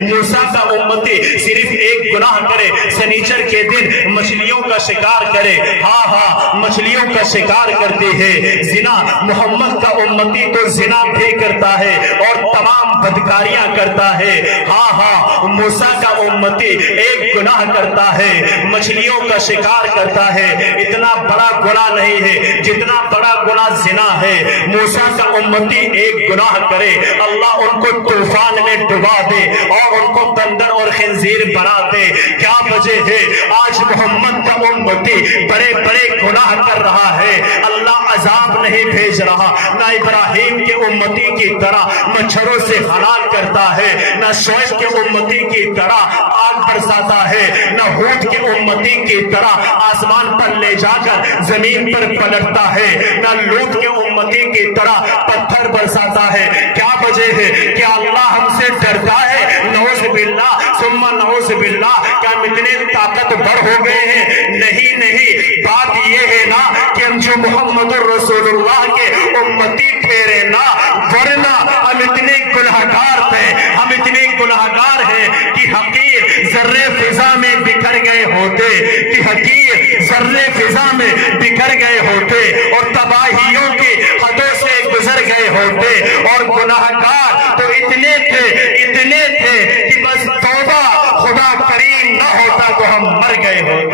موسیٰ کا امتی صرف ایک گناہ کرے، سنیچر کے دن مچھلیوں کا شکار کرے، ہاں مچھلیوں کا شکار کرتے ہیں، زنا، محمد کا امتی تو زنا بھی کرتا ہے اور تمام بدکاریاں کرتا ہے، ہاں موسیٰ کا امتی ایک گناہ کرتا ہے، مچھلیوں کا شکار کرتا ہے، اتنا بڑا گناہ نہیں ہے جتنا بڑا گناہ زنا ہے۔ موسیٰ کا امتی ایک گناہ کرے، اللہ ان کو طوفان میں ڈبا دے اور ان کو بندر اور خنزیر بنا دے۔ کیا وجہ ہے؟ آج محمد کا امتی بڑے بڑے گناہ کر رہا ہے، اللہ عذاب نہیں بھیج رہا، نہ ابراہیم کے امتی کی طرح مچھروں سے ہلاک کرتا ہے، نہ شعیب کے امتی کی طرح آگ برساتا ہے، نہ ہود کے امتی کی طرح آسمان پر لے جا کر زمین پر پلٹتا ہے، نہ لوط کے امتی کی طرح پتھر برساتا ہے۔ کیا وجہ ہے؟ کیا اللہ ہم سے ڈرتا ہے؟ نعوذ باللہ ثم نعوذ باللہ، کیا ہم اتنے طاقتور ہو گئے ہیں؟ نہیں، بات یہ ہے نا کہ ہم جو محمد رسول اللہ کے امتی ٹھہرے نا، ورنہ ہم اتنے گناہگار تھے، ہم اتنے گناہگار ہیں کہ حقیر ذرے فضا میں بکھر گئے ہوتے، کہ حقیر ذرے فضا میں بکھر گئے ہوتے اور تباہیوں کی حدوں سے گزر گئے ہوتے، اور گناہگار تو اتنے تھے کہ بس توبہ خدا کریم نہ ہوتا تو ہم مر گئے ہوتے۔